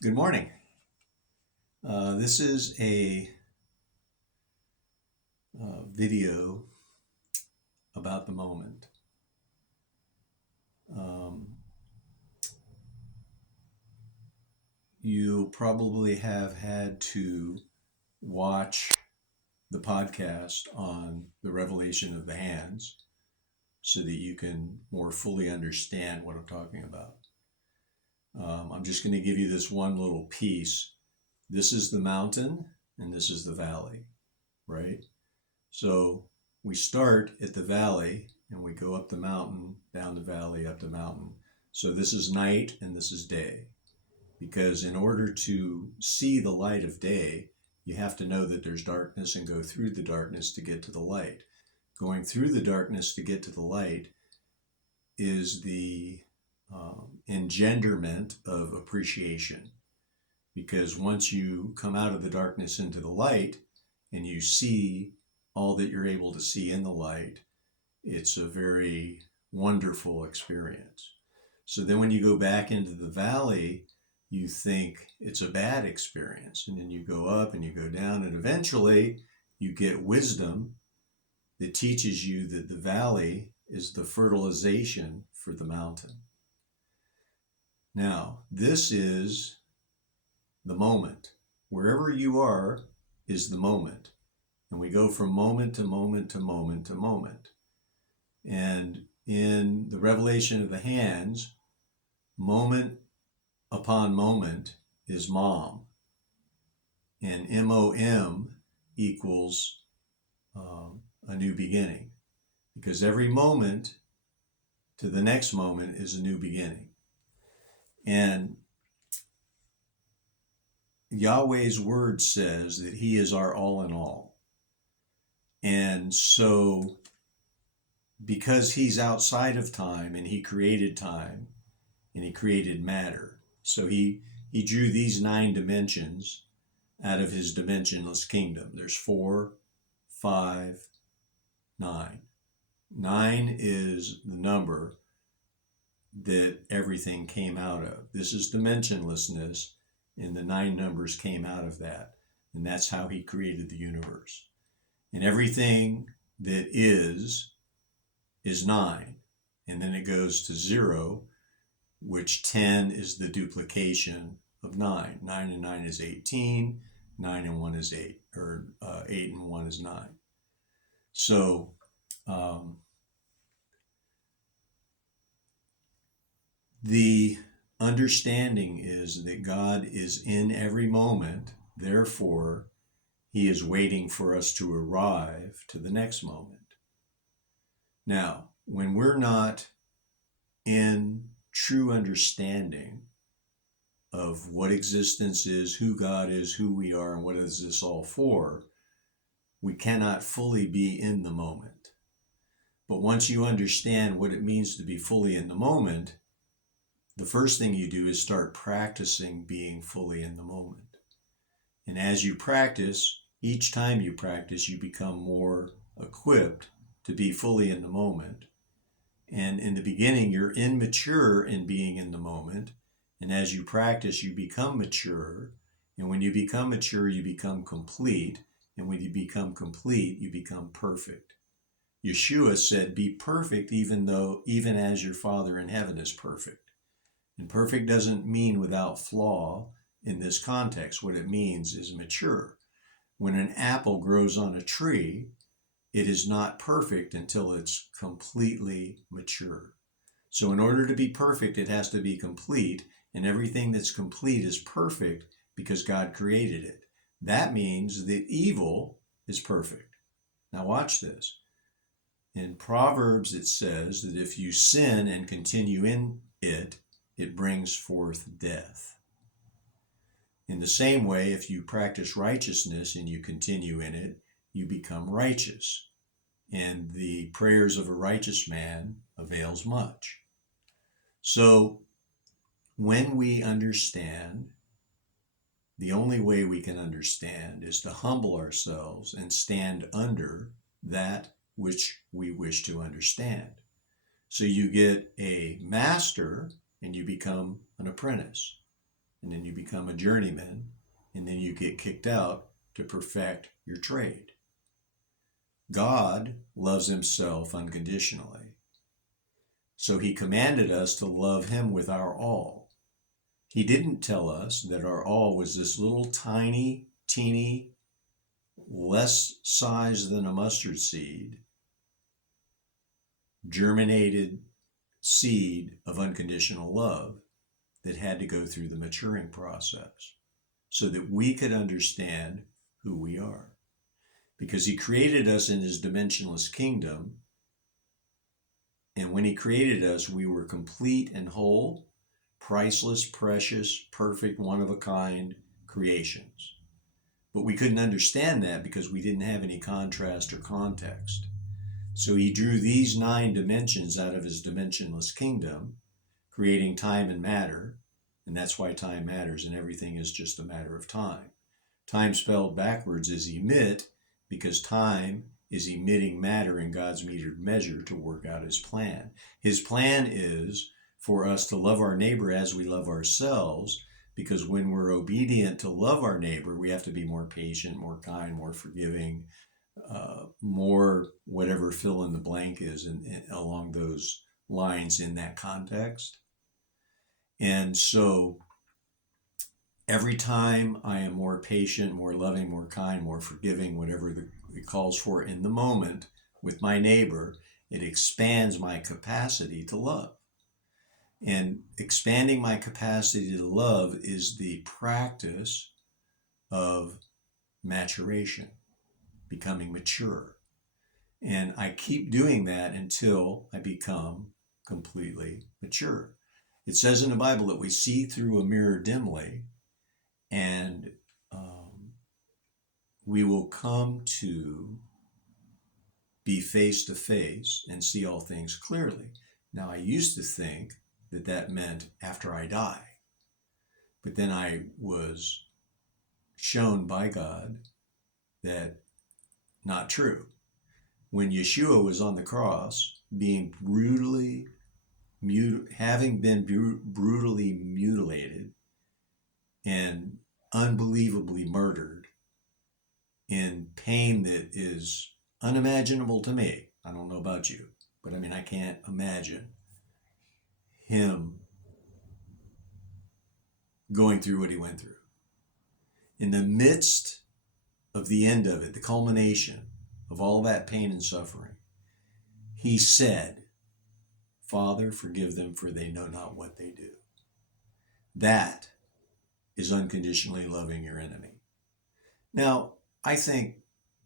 Good morning. This is a video about the moment. Um, you probably have had to watch the podcast on the revelation of the hands so that you can more fully understand what I'm talking about. I'm just going to give you this one little piece. This is the mountain and this is the valley, right? So we start at the valley and we go up the mountain, down the valley, up the mountain. So this is night and this is day. Because in order to see the light of day, you have to know that there's darkness and go through the darkness to get to the light. Going through the darkness to get to the light is the engenderment of appreciation. Because once you come out of the darkness into the light and you see all that you're able to see in the light, it's a very wonderful experience. So then when you go back into the valley, you think it's a bad experience. And then you go up and you go down, and eventually you get wisdom that teaches you that the valley is the fertilization for the mountain. Now, this is the moment. Wherever you are is the moment. And we go from moment to moment to moment to moment. And in the revelation of the hands, moment upon moment is mom. And MOM equals a new beginning. Because every moment to the next moment is a new beginning. And Yahweh's word says that he is our all in all. And so, because he's outside of time and he created time and he created matter, so he drew these 9 dimensions out of his dimensionless kingdom. There's 4, 5, 9. 9 is the number that everything came out of. This is dimensionlessness, and the 9 numbers came out of that. And that's how he created the universe. And everything that is 9. And then it goes to 0, which 10 is the duplication of 9. 9 and 9 is 18. 9 and 1 is 8, or 8 and 1 is 9. So the understanding is that God is in every moment, therefore, he is waiting for us to arrive to the next moment. Now, when we're not in true understanding of what existence is, who God is, who we are, and what is this all for, we cannot fully be in the moment. But once you understand what it means to be fully in the moment, the first thing you do is start practicing being fully in the moment. And as you practice, each time you practice, you become more equipped to be fully in the moment. And in the beginning, you're immature in being in the moment. And as you practice, you become mature. And when you become mature, you become complete. And when you become complete, you become perfect. Yeshua said, be perfect even as your Father in heaven is perfect. And perfect doesn't mean without flaw in this context. What it means is mature. When an apple grows on a tree, it is not perfect until it's completely mature. So in order to be perfect, it has to be complete, and everything that's complete is perfect because God created it. That means that evil is perfect. Now watch this. In Proverbs, it says that if you sin and continue in it, it brings forth death. In the same way, if you practice righteousness and you continue in it, you become righteous. And the prayers of a righteous man avails much. So when we understand, the only way we can understand is to humble ourselves and stand under that which we wish to understand. So you get a master and you become an apprentice. and then you become a journeyman, and then you get kicked out to perfect your trade. God loves himself unconditionally. So he commanded us to love him with our all. He didn't tell us that our all was this little tiny, teeny, less size than a mustard seed, germinated seed of unconditional love that had to go through the maturing process so that we could understand who we are. Because he created us in his dimensionless kingdom, and when he created us, we were complete and whole, priceless, precious, perfect, one-of-a-kind creations. But we couldn't understand that because we didn't have any contrast or context. So he drew these 9 dimensions out of his dimensionless kingdom, creating time and matter, and that's why time matters, and everything is just a matter of time. Time spelled backwards is emit, because time is emitting matter in God's metered measure to work out his plan. His plan is for us to love our neighbor as we love ourselves, because when we're obedient to love our neighbor, we have to be more patient, more kind, more forgiving, more whatever fill in the blank is along those lines in that context. And so every time I am more patient, more loving, more kind, more forgiving, whatever it calls for in the moment with my neighbor, it expands my capacity to love. And expanding my capacity to love is the practice of maturation, becoming mature. And I keep doing that until I become completely mature. It says in the Bible that we see through a mirror dimly, and we will come to be face to face and see all things clearly. Now, I used to think that that meant after I die, but then I was shown by God that not true. When Yeshua was on the cross, being having been brutally mutilated and unbelievably murdered in pain that is unimaginable to me. I don't know about you, but I mean, I can't imagine him going through what he went through. In the midst of the end of it, the culmination of all that pain and suffering, he said, "Father, forgive them, for they know not what they do." That is unconditionally loving your enemy. Now, I think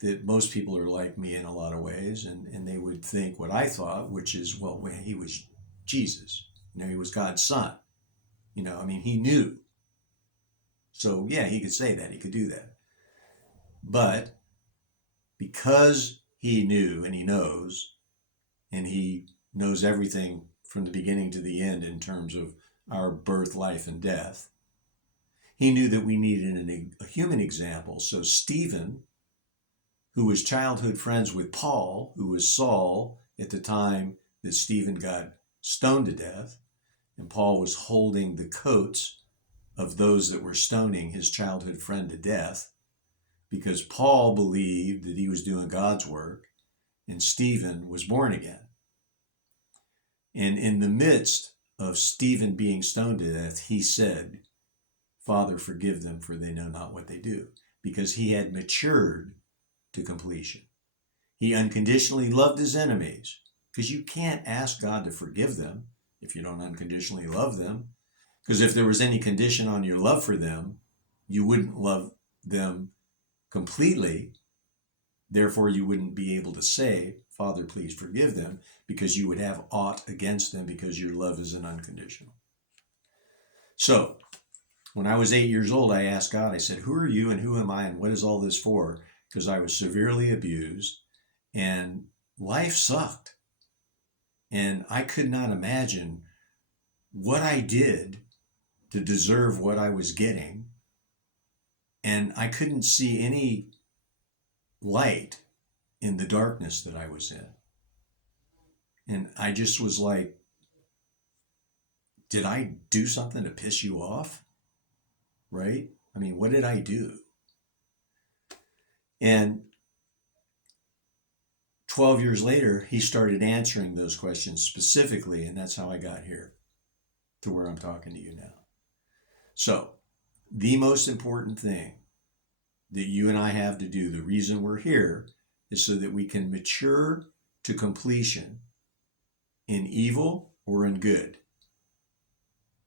that most people are like me in a lot of ways, and they would think what I thought, which is, well, he was Jesus. He was God's son. I mean, he knew. So, yeah, he could say that. He could do that. But because he knew and he knows everything from the beginning to the end in terms of our birth, life, and death, he knew that we needed a human example. So Stephen, who was childhood friends with Paul, who was Saul at the time that Stephen got stoned to death, and Paul was holding the coats of those that were stoning his childhood friend to death, because Paul believed that he was doing God's work, and Stephen was born again. And in the midst of Stephen being stoned to death, he said, "Father, forgive them, for they know not what they do," because he had matured to completion. He unconditionally loved his enemies, because you can't ask God to forgive them if you don't unconditionally love them. Because if there was any condition on your love for them, you wouldn't love them completely. Therefore, you wouldn't be able to say, "Father, please forgive them," because you would have aught against them, because your love isn't unconditional. So, when I was 8 years old, I asked God, I said, "Who are you and who am I and what is all this for?" Because I was severely abused and life sucked. And I could not imagine what I did to deserve what I was getting. And I couldn't see any light in the darkness that I was in. And I just was like, did I do something to piss you off? right? I mean, what did I do? And 12 years later, he started answering those questions specifically, and that's how I got here to where I'm talking to you now. So, the most important thing that you and I have to do, the reason we're here, is so that we can mature to completion in evil or in good.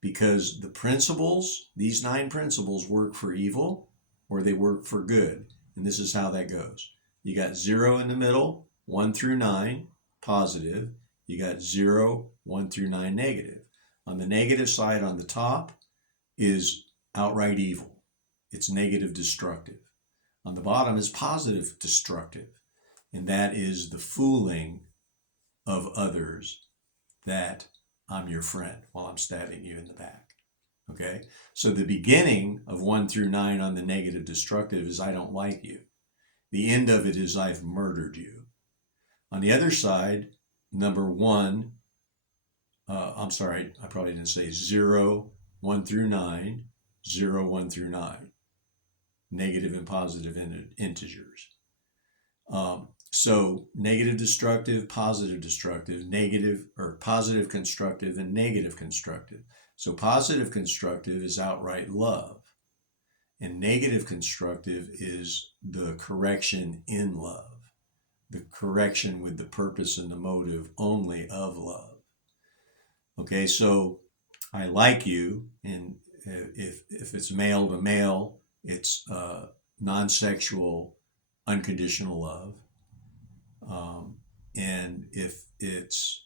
Because the principles, these 9 principles, work for evil or they work for good. And this is how that goes. You got 0 in the middle, 1 through 9, positive. You got 0, 1 through 9, negative. On the negative side, on the top, is outright evil. It's negative destructive. On the bottom is positive destructive. And that is the fooling of others that I'm your friend while I'm stabbing you in the back. Okay? So the beginning of 1 through 9 on the negative destructive is I don't like you. The end of it is I've murdered you. On the other side, number 1, I'm sorry, I probably didn't say 0, 1 through 9, 0, 1 through 9. Negative and positive integers. So negative destructive, negative or positive constructive, and negative constructive. So positive constructive is outright love, and negative constructive is the correction in love, the correction with the purpose and the motive only of love. Okay, so I like you, and if it's male to male, it's non-sexual, unconditional love. And if it's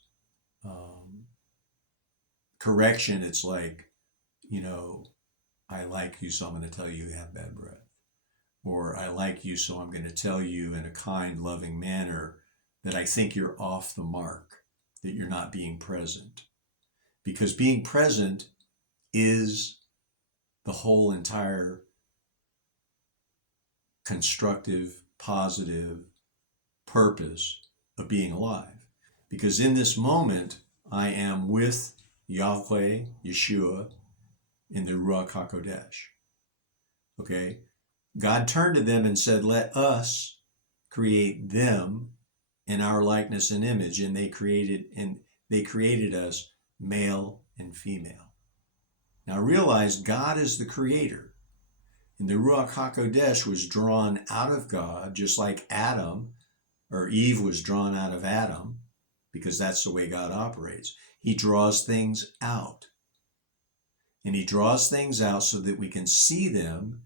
correction, it's like, I like you, so I'm going to tell you you have bad breath. Or I like you, so I'm going to tell you in a kind, loving manner that I think you're off the mark, that you're not being present. Because being present is the whole entire constructive, positive purpose of being alive. Because in this moment, I am with Yahweh, Yeshua, in the Ruach HaKodesh. Okay? God turned to them and said, let us create them in our likeness and image. And they created us male and female. Now realize God is the creator. And the Ruach HaKodesh was drawn out of God, just like Adam or Eve was drawn out of Adam, because that's the way God operates. He draws things out. And he draws things out so that we can see them,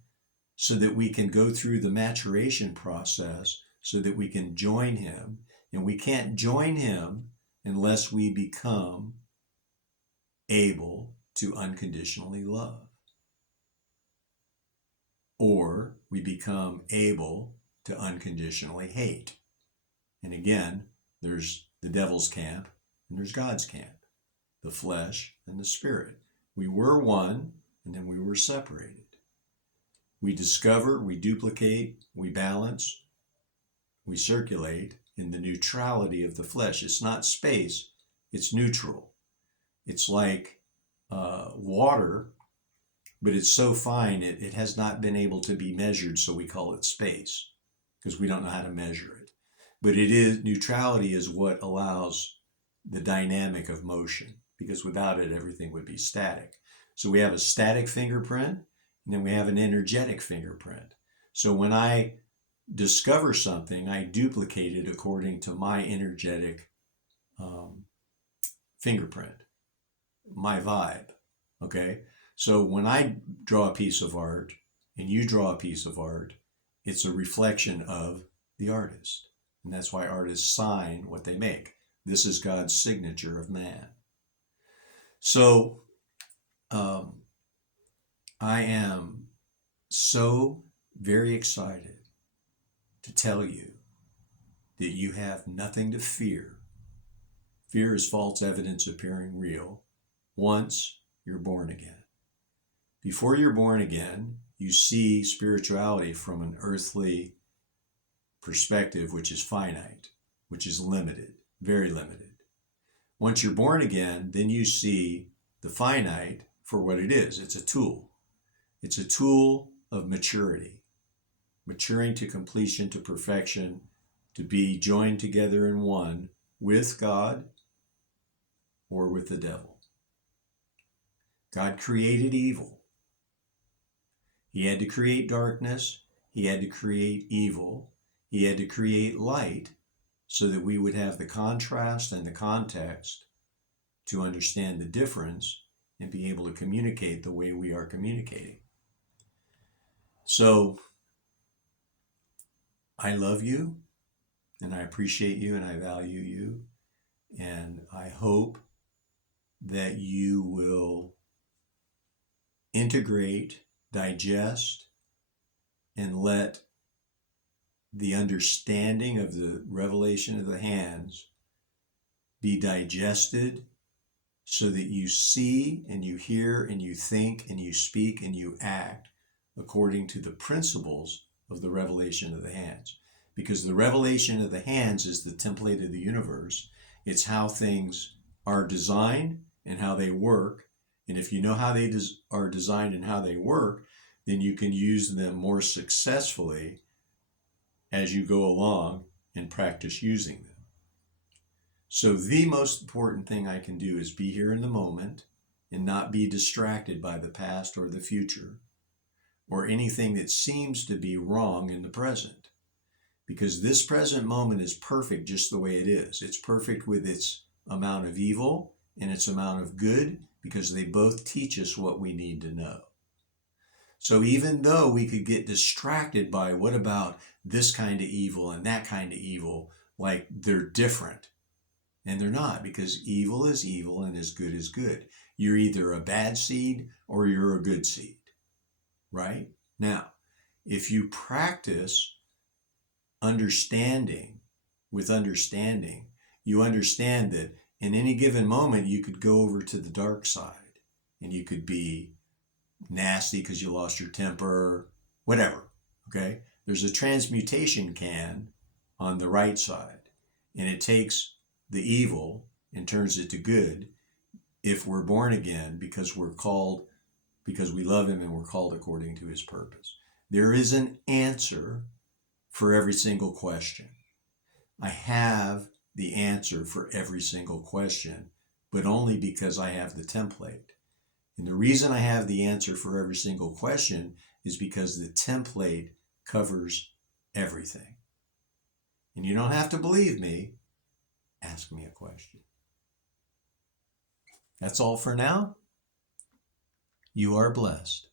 so that we can go through the maturation process, so that we can join him. And we can't join him unless we become able to unconditionally love. Or we become able to unconditionally hate. And again, there's the devil's camp and there's God's camp, the flesh and the spirit. We were one, and then we were separated. We discover, we duplicate, we balance, we circulate in the neutrality of the flesh. It's not space, it's neutral. It's like water, but it's so fine, it has not been able to be measured, so we call it space, because we don't know how to measure it. But neutrality is what allows the dynamic of motion, because without it, everything would be static. So we have a static fingerprint, and then we have an energetic fingerprint. So when I discover something, I duplicate it according to my energetic fingerprint, my vibe, okay? So when I draw a piece of art and you draw a piece of art, it's a reflection of the artist. And that's why artists sign what they make. This is God's signature of man. So I am so very excited to tell you that you have nothing to fear. Fear is false evidence appearing real once you're born again. Before you're born again, you see spirituality from an earthly perspective, which is finite, which is limited, very limited. Once you're born again, then you see the finite for what it is. It's a tool. It's a tool of maturity, maturing to completion, to perfection, to be joined together in one with God or with the devil. God created evil. He had to create darkness. He had to create evil. He had to create light so that we would have the contrast and the context to understand the difference and be able to communicate the way we are communicating. So, I love you, and I appreciate you, and I value you, and I hope that you will integrate, digest, and let the understanding of the revelation of the hands be digested so that you see and you hear and you think and you speak and you act according to the principles of the revelation of the hands. Because the revelation of the hands is the template of the universe. It's how things are designed and how they work. And if you know how they are designed and how they work, then you can use them more successfully as you go along and practice using them. So the most important thing I can do is be here in the moment and not be distracted by the past or the future or anything that seems to be wrong in the present. Because this present moment is perfect just the way it is. It's perfect with its amount of evil and its amount of good, because they both teach us what we need to know. So even though we could get distracted by what about this kind of evil and that kind of evil, like they're different. And they're not, because evil is evil and as good is good. You're either a bad seed or you're a good seed, right? Now, if you practice understanding with understanding, you understand that in any given moment you could go over to the dark side and you could be nasty because you lost your temper, whatever, okay? There's a transmutation can on the right side, and it takes the evil and turns it to good if we're born again, because we're called, because we love him and we're called according to his purpose. There is an answer for every single question. I have the answer for every single question, but only because I have the template. And the reason I have the answer for every single question is because the template covers everything. And you don't have to believe me. Ask me a question. That's all for now. You are blessed.